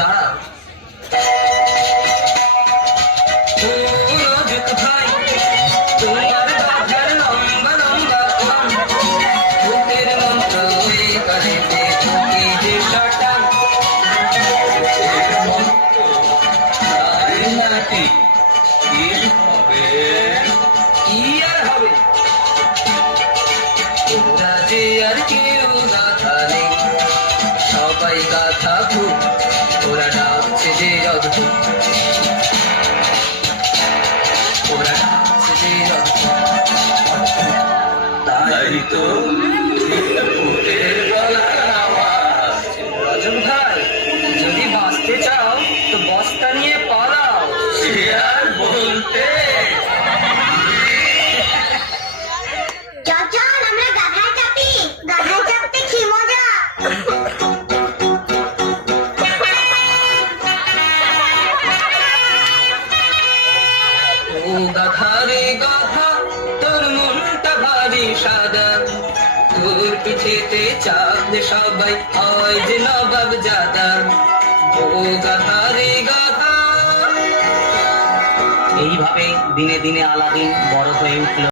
দাঁড়াও। ও রজত ভাই, তোমার গাধার লম্বা লম্বা কান, ভূতের মন্ত্র এই কানেতে ঢুকি যে শটান। তাই নাকি? কি হবে? কি আর হবে? ওরা যে আর কেউ গাথা নেই, সবাই গাথা ভূত, ওরা ডাকছে যে অদ্ভুত, ওরা ডাকছে যে অদ্ভুত। তাই তো ভূতের গলার আওয়াজ। রজত ভাই, যদি বাঁচতে চাও তো বস্তা নিয়ে পালাও। সে আর বলতে। চল চল আমরা গাধায় চাপি, গাধায় চাপতে কি মজা। ও গাধা রে গাধা, তোর মনটা ভারী সাদা, তোর পিছেতে চাঁদ সবাই হয় যে নবাব জাদা। ও গাধা রে গাধা। এইভাবে দিনে দিনে আলাদিন বড় হয়ে উঠল।